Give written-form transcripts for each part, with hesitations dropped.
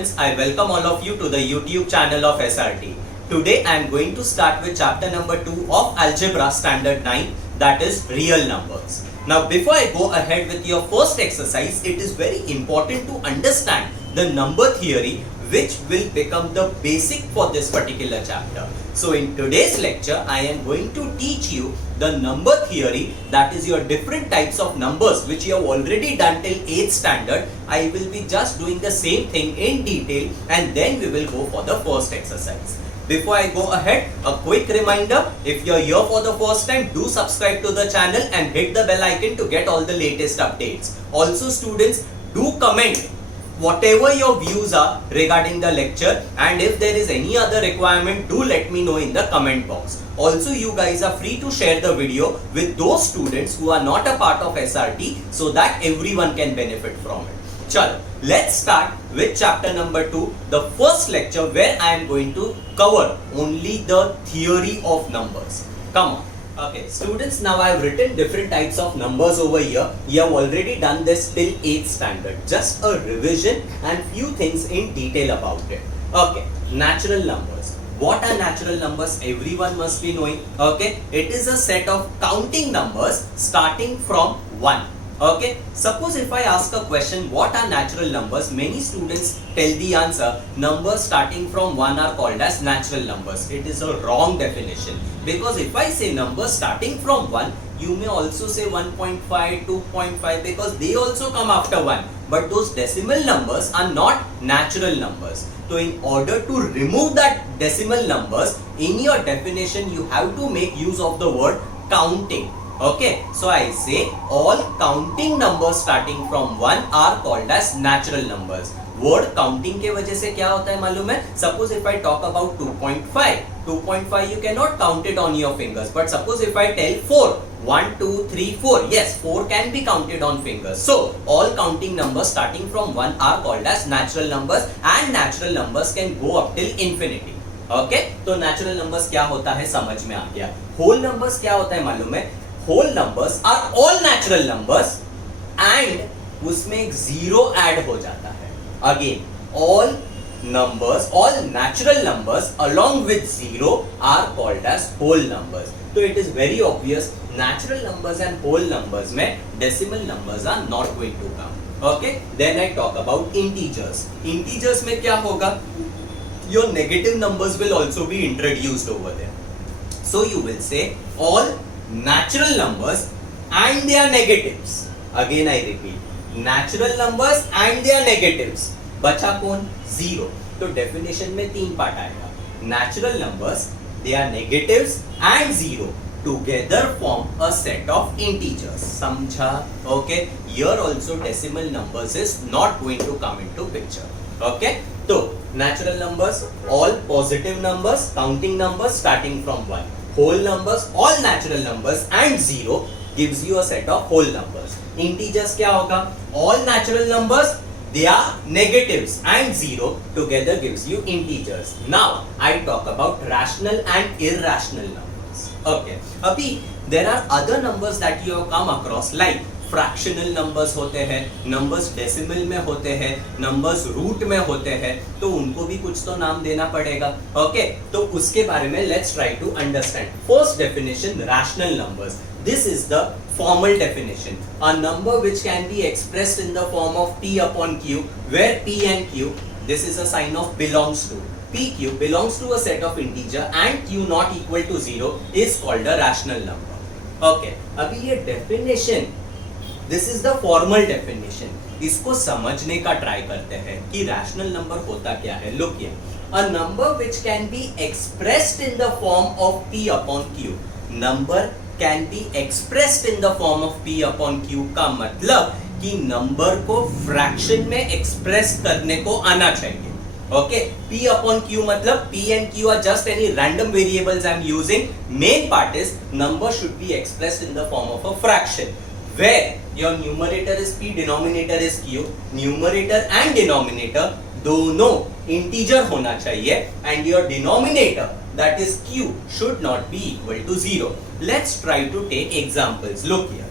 students, I welcome all of you to the YouTube channel of SRT. Today I am going to start with chapter number 2 of Algebra Standard 9, that is real numbers. Now before I go ahead with your first exercise, it is very important to understand the number theory which will become the basic for this particular chapter. So in today's lecture, I am going to teach you the number theory, that is your different types of numbers which you have already done till 8th standard. I will be just doing the same thing in detail and then we will go for the first exercise. Before I go ahead, a quick reminder, if you are here for the first time, do subscribe to the channel and hit the bell icon to get all the latest updates. Also students, do comment whatever your views are regarding the lecture, and if there is any other requirement, do let me know in the comment box. Also you guys are free to share the video with those students who are not a part of SRT so that everyone can benefit from it. Chalo, let's start with chapter number 2, the first lecture where I am going to cover only the theory of numbers. Come on. Okay, students, now I have written different types of numbers over here. You have already done this till 8th standard. Just a revision and few things in detail about it. Okay, natural numbers. What are natural numbers? Everyone must be knowing. Okay, it is a set of counting numbers starting from 1. Okay, suppose if I ask a question, what are natural numbers? Many students tell the answer, numbers starting from 1 are called as natural numbers. It is a wrong definition, because if I say numbers starting from 1, you may also say 1.5, 2.5, because they also come after 1. But those decimal numbers are not natural numbers. So in order to remove that decimal numbers, in your definition you have to make use of the word counting. Okay, so I say all counting numbers starting from 1 are called as natural numbers. Word counting के वजह से क्या होता है मालूम है? Suppose if I talk about 2.5 you cannot count it on your fingers. But suppose if I tell 4, 1, 2, 3, 4, yes, 4 can be counted on fingers. So all counting numbers starting from 1 are called as natural numbers, and natural numbers can go up till infinity. Okay, तो natural numbers क्या होता है समझ में आ गया. Whole numbers क्या होता है मालूम है? Whole numbers are all natural numbers and उसमें एक zero add हो जाता है. Again, all numbers, all natural numbers along with zero are called as whole numbers. So it is very obvious, natural numbers and whole numbers में decimal numbers are not going to come. Okay, then I talk about integers. Integers में क्या होगा? Your negative numbers will also be introduced over there. So you will say all natural numbers and their negatives. Again I repeat, natural numbers and their negatives. बचा कौन? Zero. तो definition में 3 part आएगा. Natural numbers, their negatives and zero together form a set of integers. समझा? Okay. Here also decimal numbers is not going to come into picture. Okay. तो natural numbers, all positive numbers, counting numbers starting from 1. Whole numbers, all natural numbers and zero gives you a set of whole numbers. Integers क्या होगा? All natural numbers, their negatives and zero together gives you integers. Now I talk about rational and irrational numbers. Okay. अभी there are other numbers that you have come across, like fractional numbers होते हैं, numbers decimal में होते हैं, numbers root में होते हैं, तो उनको भी कुछ तो नाम देना पड़ेगा. ओके, तो उसके बारे में let's try to understand. First definition, rational numbers. This is the formal definition. A number which can be expressed in the form of P upon Q, where P and Q, this is a sign of belongs to. PQ belongs to a set of integer and Q not equal to 0 is called a rational number. Okay, अभी ये definition, this is the formal definition. इसको समझने का try करते हैं कि rational number होता क्या है. Look here, a number which can be expressed in the form of P upon Q. Number can be expressed in the form of P upon Q का मतलब कि नंबर को फ्रैक्शन में एक्सप्रेस करने को आना चाहिए. Okay, P upon Q मतलब P and Q are just any random variables I am using. Main part is number should be expressed in the form of a fraction, where your numerator is P, denominator is Q. Numerator and denominator दोनों integer होना चाहिए, and your denominator, that is Q, should not be equal to 0. Let's try to take examples. Look here.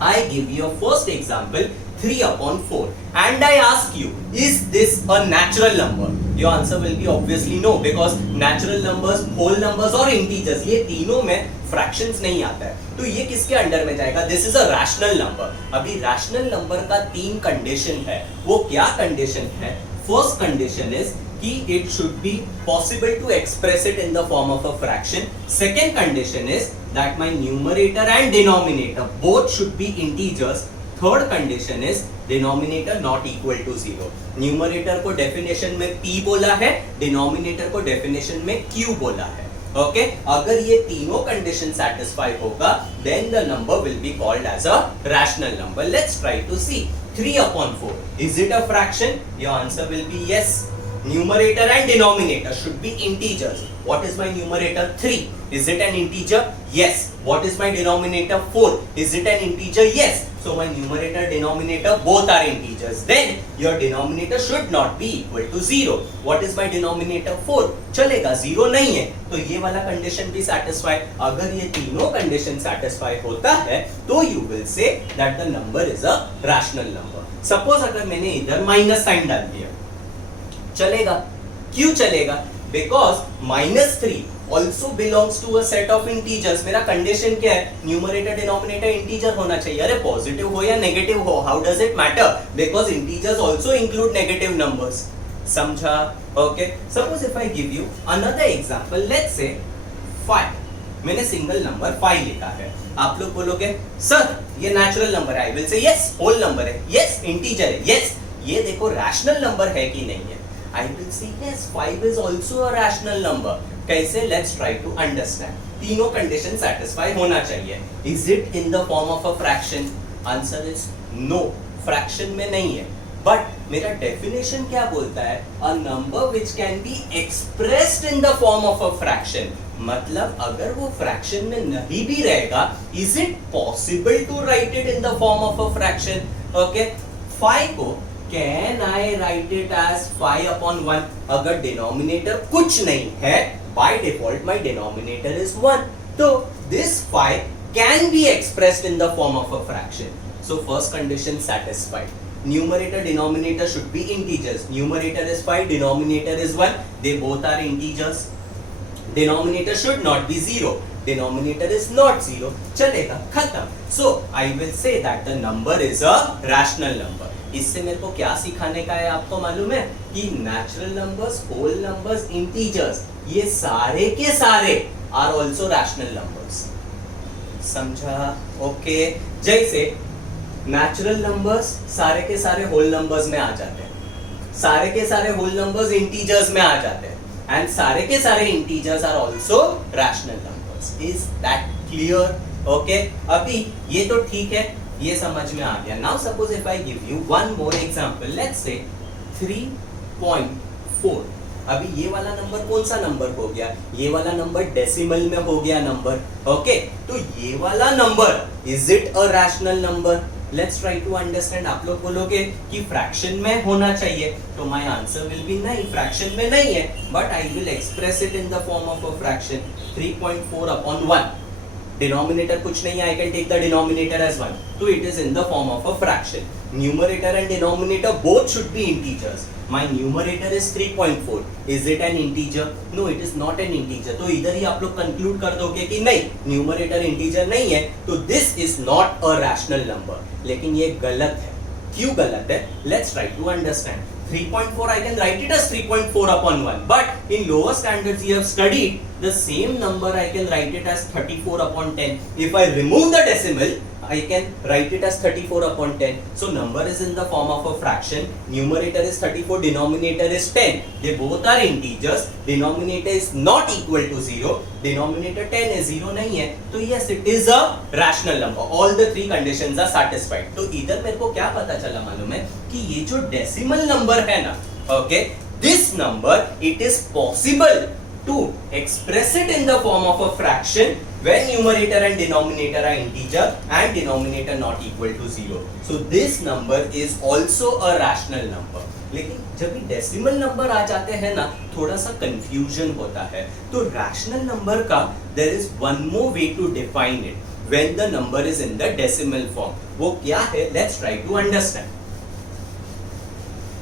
I give you a first example, 3 upon 4. And I ask you, is this a natural number? Your answer will be obviously no, because natural numbers, whole numbers और integers ये तीनों में fractions नहीं आता है. तो ये किसके अंडर में जाएगा? This is a rational number. अभी rational number का 3 condition है. वो क्या condition है? First condition is कि it should be possible to express it in the form of a fraction. Second condition is that my numerator and denominator both should be integers. Third condition is denominator not equal to 0. Numerator को definition में p बोला है, denominator को definition में q बोला है. Okay? अगर ये तीनों condition satisfy होगा, then the number will be called as a rational number. Let's try to see. 3 upon 4. Is it a fraction? Your answer will be yes. Numerator and denominator should be integers. What is my numerator? 3. Is it an integer? Yes. What is my denominator? 4. Is it an integer? Yes. So my numerator denominator both are integers. Then your denominator should not be equal to 0. What is my denominator? 4. चलेगा, 0 नहीं है, तो ये वाला condition भी satisfy. अगर ये तीनों condition satisfy होता है, तो you will say that the number is a rational number. Suppose अगर मैंने इधर minus sign डाल दिया, चलेगा? क्यों चलेगा? Because -3 also belongs to a set of integers. मेरा condition क्या है? Numerator denominator integer होना चाहिए. अरे positive हो या negative हो, how does it matter? Because integers also include negative numbers. समझा? Okay. Suppose if I give you another example, let's say 5. मैंने सिंगल नंबर 5 लिखा है. आप लोग बोलोगे सर ये नेचुरल नंबर है. I will say yes, whole number है. Yes, इंटीजर है. Yes, ये देखो रैशनल नंबर है कि नहीं है. I will say yes, 5 is also a rational number. कैसे? Let's try to understand. तीनों condition satisfy होना चाहिए. Is it in the form of a fraction? Answer is no. Fraction में नहीं है. But मेरा definition क्या बोलता है? A number which can be expressed in the form of a fraction. मतलब अगर वो fraction में नहीं भी रहेगा, is it possible to write it in the form of a fraction? Okay? 5 को Can I write it as 5 upon 1? अगर denominator कुछ नहीं है, by default my denominator is 1. So this 5 can be expressed in the form of a fraction. So first condition satisfied. Numerator denominator should be integers. Numerator is 5, denominator is 1. They both are integers. Denominator should not be 0. Denominator is not 0. चलेगा, खत्म. So I will say that the number is a rational number. इससे मेरे को क्या सिखाने का है आपको मालूम है कि natural numbers, whole numbers, integers ये सारे के सारे आर आल्सो रैशनल नंबर्स. समझा? ओके. जैसे नेचुरल नंबर्स सारे के सारे होल नंबर्स में आ जाते हैं, सारे के सारे होल नंबर्स इंटीजर्स में आ जाते हैं, एंड सारे के सारे integers are also rational numbers. Is that clear? Okay. अभी ये तो ठीक है, ये समझ में आ गया. Now suppose if I give you one more example, let's say 3.4. अभी ये वाला नंबर कौन सा नंबर हो गया? ये वाला नंबर डेसिमल में हो गया नंबर. ओके. तो ये वाला number is it a rational number? Let's try to understand. आप लोग बोलोगे कि फ्रैक्शन में होना चाहिए, तो माय आंसर विल बी नहीं, फ्रैक्शन में नहीं है, but I will express it in the form of a fraction. 3.4 upon 1. Denominator कुछ नहीं है, I can take the denominator as 1. So it is in the form of a fraction. Numerator and denominator both should be integers. My numerator is 3.4. Is it an integer? No, it is not an integer. तो इधर ही आप लोग conclude कर दोगे कि नहीं, numerator integer नहीं है, तो this is not a rational number. लेकिन ये गलत है. क्यों गलत है? Let's try to understand. 3.4 I can write it as 3.4 upon 1, but in lower standards you have studied the same number I can write it as 34 upon 10. If I remove the decimal, I can write it as 34 upon 10. So number is in the form of a fraction. Numerator is 34, denominator is 10. They both are integers. Denominator is not equal to 0. Denominator 10 is 0 नहीं है. तो yes, it is a rational number. All the three conditions are satisfied. तो इधर मेरे को क्या पता चला मालूम है कि ये जो decimal number है ना, okay, this number it is possible to express it in the form of a fraction when numerator and denominator are integer and denominator not equal to 0. So this number is also a rational number. लेकिन जब भी decimal number आ जाते हैं ना, थोड़ा सा confusion होता है. तो रैशनल नंबर का there is one more way to define it. when the number is in the decimal form. वो क्या है? Let's try to understand.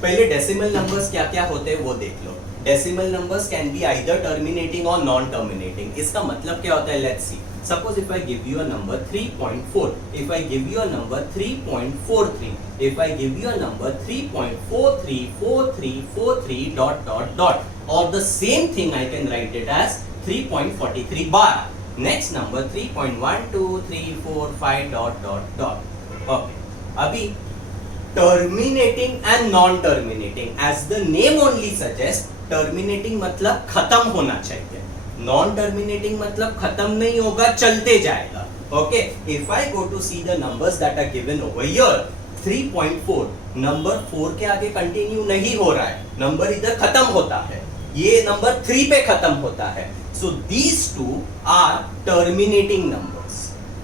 पहले डेसिमल नंबर्स क्या क्या होते हैं वो देख लो. Decimal numbers can be either terminating or non terminating. इसका मतलब क्या होता है? Let's see. Suppose if I give you a number 3.4, if I give you a number 3.43, if I give you a number 3.434343 dot dot dot, और the same thing I can write it as 3.43 bar. Next number 3.12345 dot dot dot. Okay, अभी terminating and non-terminating, as the name only suggests, terminating मतलब खत्म होना चाहिए, non-terminating मतलब खत्म नहीं होगा, चलते जाएगा. Okay, if I go to see the numbers that are given over here, 3.4 number 4 के आगे कंटिन्यू नहीं हो रहा है, नंबर इधर खत्म होता है, ये नंबर 3 पे खत्म होता है. So these two are terminating numbers.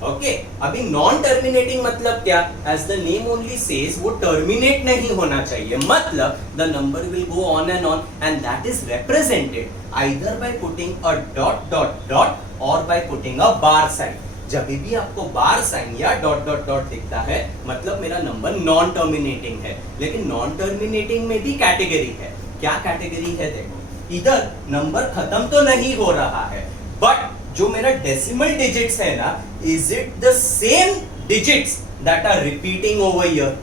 Okay, अभी नॉन टर्मिनेटिंग मतलब क्या? As the name only says, वो टर्मिनेट नहीं होना चाहिए, मतलब the number will go on and on, and that is represented either by putting a dot dot dot or by putting a bar sign. जब भी आपको बार साइन या dot dot dot दिखता है, मतलब मेरा नंबर नॉन टर्मिनेटिंग है. लेकिन नॉन टर्मिनेटिंग में भी कैटेगरी है. क्या कैटेगरी है? देखो, इधर नंबर खत्म तो नहीं हो रहा है, बट जो मेरा डेसिमल डिजिट्स है ना, is it the same digits that are repeating over here?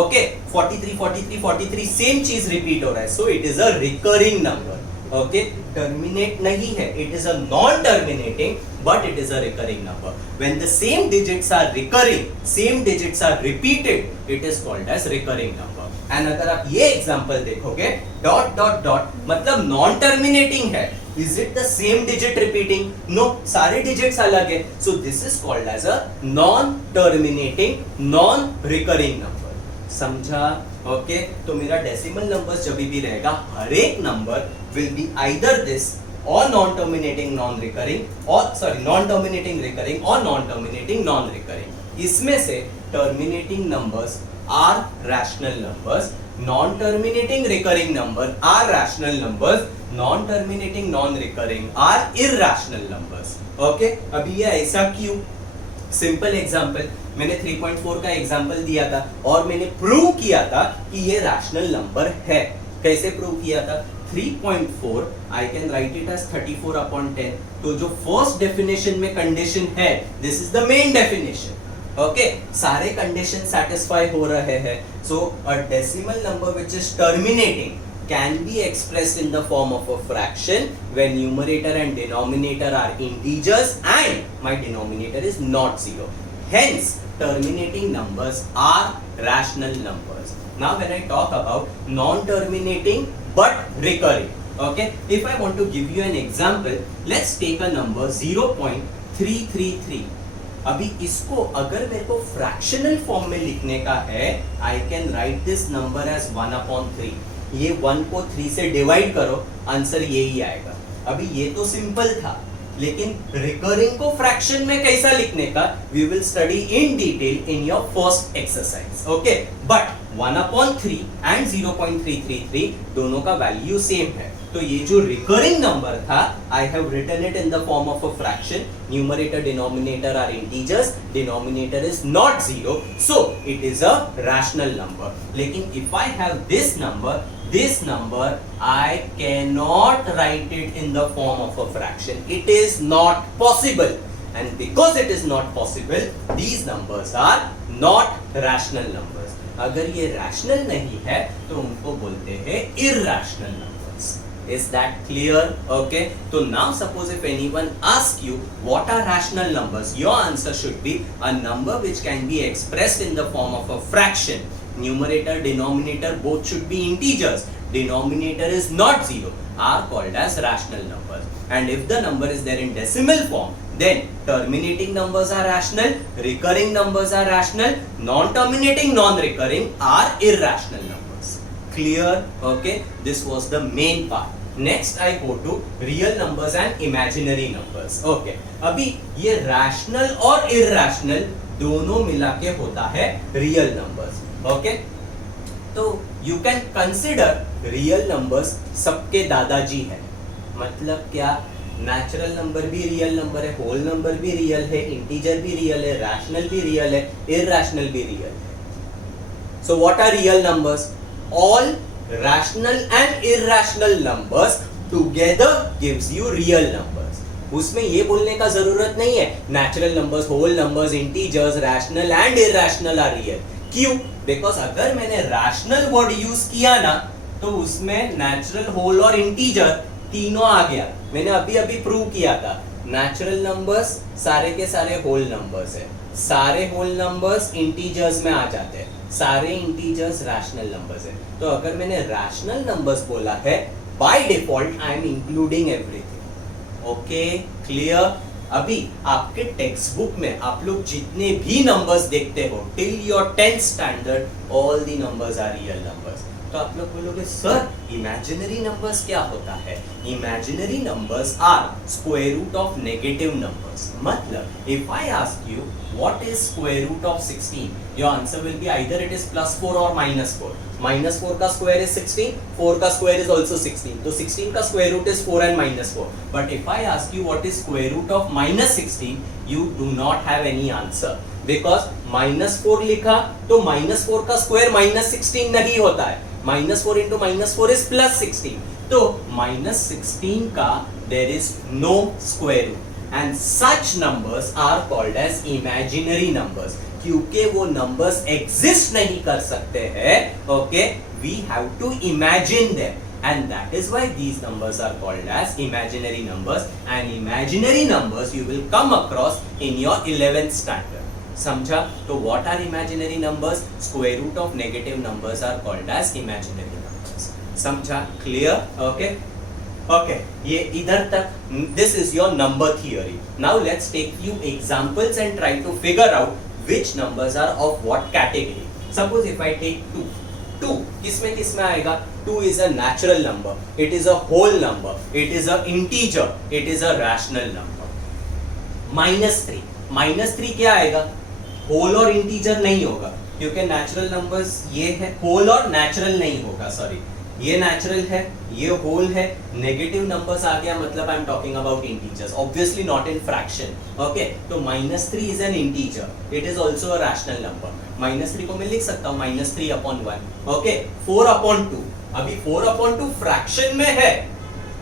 Okay, 43 43 43 same चीज रिपीट हो रहा है, so it is a recurring number. Okay, terminate नहीं है, it is a non terminating, but it is a recurring number. When the same digits are recurring, same digits are repeated, it is called as recurring number. And अगर आप ये example देखोगे, dot dot dot मतलब non terminating है. Is it the same digit repeating? No, सारे digits अलग है. So this is called as a non-terminating, non-recurring number. समझा? Okay, तो मेरा decimal numbers जब भी रहेगा, हर एक number will be either this or non-terminating, non-recurring, or sorry, non-terminating recurring or non-terminating non-recurring. इसमें से terminating numbers are rational numbers, non-terminating recurring number are rational numbers, non-terminating non-recurring are irrational numbers. Okay, अभी ये ऐसा क्यों? Simple example, मैंने 3.4 का example दिया था और मैंने प्रूव किया था कि ये रैशनल नंबर है. कैसे प्रूव किया था? 3.4 I can write it as 34/10. तो जो फर्स्ट डेफिनेशन में कंडीशन है, this is the main definition. Okay, सारे कंडीशन सेटिस्फाई हो रहे हैं. So a decimal number which is terminating can be expressed in the form of a fraction when numerator and denominator are integers and my denominator is not 0. Hence, terminating numbers are rational numbers. Now, when I talk about non-terminating but recurring, okay, if I want to give you an example, let's take a number 0.333. अभी इसको अगर मेरे को fractional form में लिखने का है, I can write this number as 1/3. ये 1 को 3 से डिवाइड करो, आंसर यही आएगा. अभी ये तो सिंपल था, लेकिन रिकरिंग को फ्रैक्शन में कैसा लिखने का, we will study in detail in your first exercise. Okay, but 1/3 and 0.333 दोनों का वैल्यू सेम है. तो ये जो रिकरिंग नंबर था, I have written it in the form of a fraction. Numerator denominator are integers, denominator is not 0, so it is a rational number. लेकिन if I have this number I cannot write it in the form of a fraction. It is not possible, and because it is not possible, these numbers are not rational numbers. अगर ये rational नहीं है तो उनको बोलते हैं irrational numbers. Is that clear? Okay, so now suppose if anyone asks you what are rational numbers, your answer should be a number which can be expressed in the form of a fraction. Numerator, denominator both should be integers. Denominator is not 0, are called as rational numbers. And if the number is there in decimal form, then terminating numbers are rational, recurring numbers are rational, non-terminating, non-recurring are irrational numbers. Clear? Okay, this was the main part. Next I go to real numbers and imaginary numbers. Okay, अभी ये rational और irrational दोनों मिला के होता है real numbers. Okay, तो you can consider real numbers सबके दादाजी है. मतलब क्या? नेचुरल नंबर भी रियल नंबर है, होल नंबर भी रियल है, इंटीजर भी रियल है, रैशनल भी रियल है, इरैशनल भी रियल है. So what are real numbers? All rational and irrational numbers together gives you real numbers. उसमें ये बोलने का जरूरत नहीं है natural numbers, whole numbers, integers, rational and irrational are real. क्यों? बिकॉज अगर मैंने रैशनल वर्ड यूज किया ना तो उसमें नेचुरल, होल और इंटीजर तीनों आ गया. मैंने अभी अभी प्रूव किया था नेचुरल नंबर्स सारे के सारे होल नंबर्स है, सारे होल नंबर्स इंटीजर्स में आ जाते हैं, सारे इंटीजर्स रैशनल नंबर्स है. तो अगर मैंने रैशनल नंबर्स बोला है by default I am including everything. Okay, clear? अभी आपके टेक्स्ट बुक में आप लोग जितने भी नंबर्स देखते हो till your 10th standard all the numbers are real numbers. तो आप लोग बोलोगे सर इमेजिनरी नंबर्स क्या होता है? Imaginary numbers are square root of negative numbers. मतलब if I ask you what is square root of 16, your answer will be either it is +4 or -4. -4 का square is 16, 4 का स्क्वायर इज आल्सो 16. तो 16 का square root is 4 and -4. But if I ask you what is square root of -16, you do not have any answer because -4 लिखा तो -4 का square -16 नहीं होता है. -4 into -4 is +16. तो -16 का there is no square root and such numbers are called as imaginary numbers. क्योंकि वो numbers exist नहीं कर सकते हैं, okay, we have to imagine them. And that is why these numbers are called as imaginary numbers, and imaginary numbers you will come across in your 11th standard. समझा? तो what are imaginary numbers? Square root of negative numbers are called as imaginary numbers. समझा? Clear? Okay? Okay. ये इधर तक this is your number theory. Now let's take few examples and try to figure out which numbers are of what category. Suppose if I take 2. 2 किसमें आएगा? 2 is a natural number, it is a whole number, it is a integer, it is a rational number. -3 क्या आएगा? Whole और integer नहीं होगा क्योंकि natural numbers ये है, होल और नेचुरल नहीं होगा, सॉरी, ये नेचुरल है, ये होल है, नेगेटिव नंबर्स आ गया मतलब I am talking about integers, obviously not in fraction. Okay, तो -3 is an integer, it is also a rational number. -3 को मैं लिख सकता हूँ -3/1. ओके, 4/2. अभी 4/2 फ्रैक्शन में है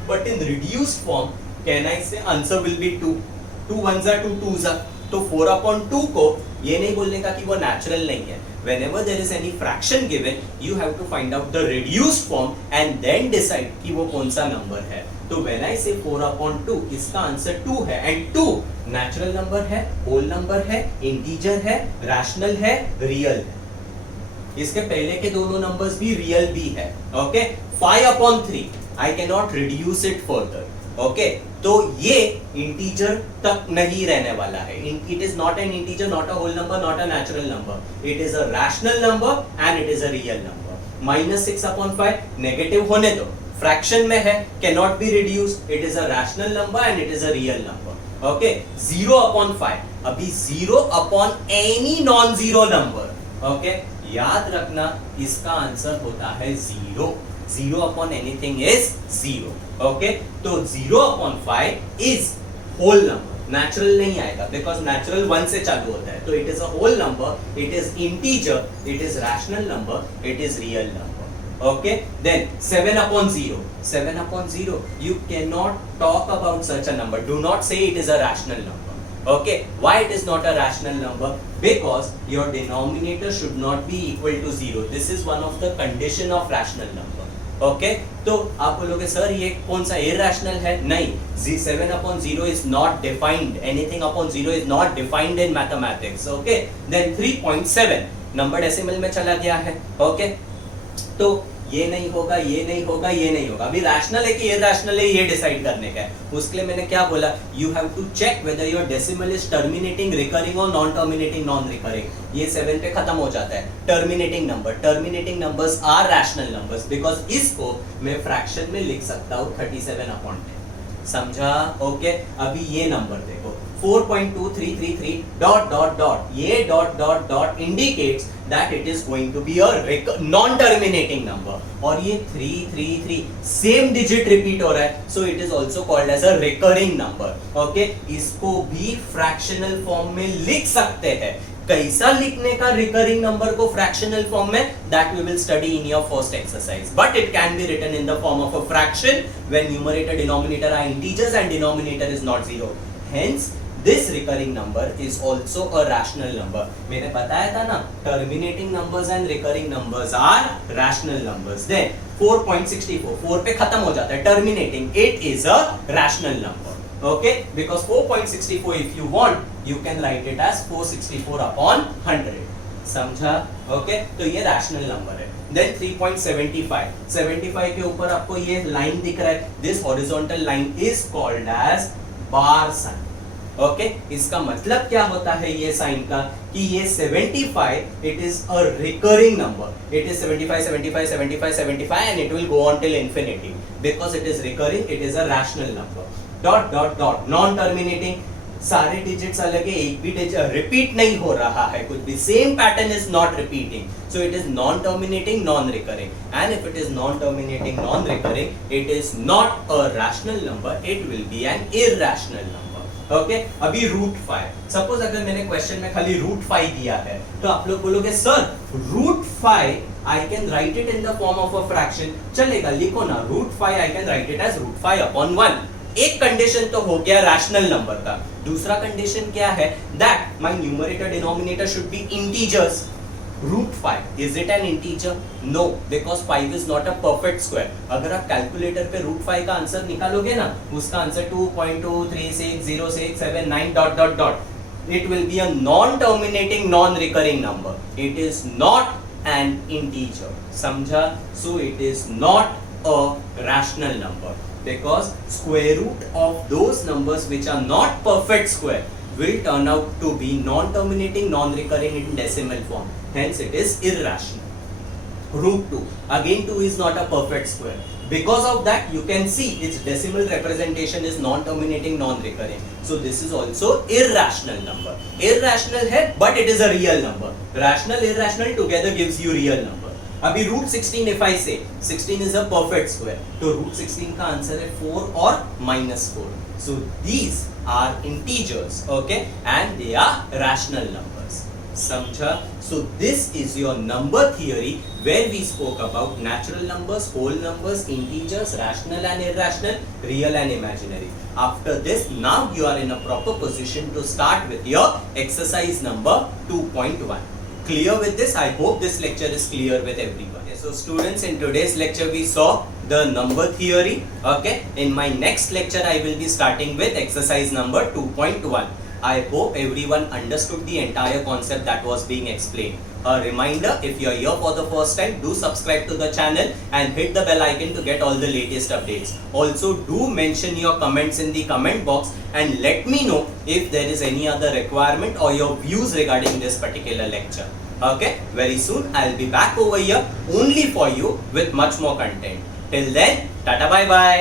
but in reduced form can I से answer will B 2. 2 1s are 2 2s are. तो 4/2 को ये नहीं बोलने का कि वो नेचुरल नहीं है. Whenever there is any fraction given, you have to find out the reduced form and then decide कि वो कौन सा नंबर है. तो when I say 4/2, इसका आंसर 2 है and 2 नेचुरल नंबर है, होल नंबर है, इंटीजर है, रैशनल है, रियल है. इसके पहले के दोनों नंबर्स भी रियल भी है. Okay, 5/3 I cannot reduce it further. Okay, तो ये इंटीजर तक नहीं रहने वाला है. It is not an integer, not a whole number, not a natural number. It is a rational number and it is a real number. -6/5 negative होने दो, fraction में है, can not be reduced, it is a rational number and it is a real number. Okay, 0/5 अभी 0 any non zero number. Okay, याद रखना इसका answer होता है 0. 0 एनीथिंग इज 0. ओके, तो 0/5 इज होल नंबर, नेचुरल नहीं आएगा बिकॉज नेचुरल 1 से चालू होता है. तो it is a whole number, it is integer, it is rational number, it is real number. Okay, then 7/0. 7/0 you cannot talk about such a number. Do not say it is a rational number. Okay, why it is not a rational number? Because your denominator should not be equal to 0. This is one of the condition of rational number. Okay, तो आप बोलोगे sir ये कौन सा irrational है? नहीं, 7/0 is not defined. Anything upon 0 is not defined in mathematics. Okay, then 3.7 number decimal में चला गया है. ओके, तो ये नहीं होगा, ये नहीं होगा, ये नहीं होगा. अभी रैशनल है कि इरैशनल है ये डिसाइड करने का है. उसके लिए मैंने क्या बोला, you have to check whether your decimal is terminating, recurring और नॉन टर्मिनेटिंग, नॉन रिकरिंग. ये 7 पे खत्म हो जाता है. Terminating number, terminating numbers are rational numbers because इसको मैं फ्रैक्शन में लिख सकता हूँ 37/10. समझा? ओके, अभी ये नंबर देखो 4.2333 dot ये dot indicates that it is going to be a non-terminating number और ये 333 same digit repeat हो रहा है, so it is also called as a recurring number. Okay, इसको भी fractional form में लिख सकते हैं. कैसा लिखने का रिकरिंग नंबर को फ्रैक्शनल फॉर्म में, that we will study in your first exercise, but it can be written in the form of a fraction when numerator denominator are integers and denominator is not zero. Hence this recurring number is also a rational number. मैंने बताया था ना, terminating numbers and recurring numbers are rational numbers. Then 4.64 4 पे खत्म हो जाता है, terminating, it is a rational number. Okay, because 4.64 if you want, you can write it as 464 upon 100. समझा? Okay, तो ये रैशनल नंबर है. Then 3.75 75 के ऊपर आपको ये लाइन दिख रहा है. This horizontal line is called as bar sign. Okay, इसका मतलब क्या होता है ये साइन का, कि ये 75 it is a recurring number. It is 75 75 75 75 and it will go on till infinity. Because it is recurring, it is a rational number. Dot dot dot non terminating, सारे डिजिट्स अलग है, एक भी डिजिट रिपीट नहीं हो रहा है, कुछ भी same pattern is not repeating, so it is non terminating non recurring. And if it is non terminating non recurring, it is not a rational number, it will be an irrational number. Okay, अभी √5, suppose अगर मैंने question में खाली √5 दिया है, तो आप लोग बोलोगे sir √5 I can write it in the form of a fraction. चलेगा, लिखो ना, √5 I can write it as √5 upon 1. एक कंडीशन तो हो गया रैशनल नंबर का. दूसरा कंडीशन क्या है, that my numerator denominator should be integers. √5 is it an integer? No, because 5 is not a perfect square. अगर आप कैलकुलेटर पे √5 का आंसर निकालोगे ना, उसका answer 2.2360679 dot dot dot, it will be a non-terminating non-recurring number. It is not an integer. समझा? So it is not a rational number. Because square root of those numbers which are not perfect square will turn out to be non-terminating, non-recurring in decimal form. Hence it is irrational. √2, again 2 is not a perfect square. Because of that, you can see its decimal representation is non-terminating, non-recurring. So this is also irrational number. Irrational है, but it is a real number. Rational, irrational together gives you real number. अभी √16 if I say 16 is a perfect square, तो √16 का answer है 4 or -4. So these are integers, okay, and they are rational numbers. समझा? So this is your number theory where we spoke about natural numbers, whole numbers, integers, rational and irrational, real and imaginary. After this, now you are in a proper position to start with your exercise number 2.1. Clear with this? I hope this lecture is clear with everyone. Okay, so students, in today's lecture we saw the number theory. Okay, in my next lecture I will be starting with exercise number 2.1. I hope everyone understood the entire concept that was being explained. A reminder, if you are here for the first time, do subscribe to the channel and hit the bell icon to get all the latest updates. Also, do mention your comments in the comment box and let me know if there is any other requirement or your views regarding this particular lecture. Okay, very soon I'll be back over here only for you with much more content. Till then, tata bye bye.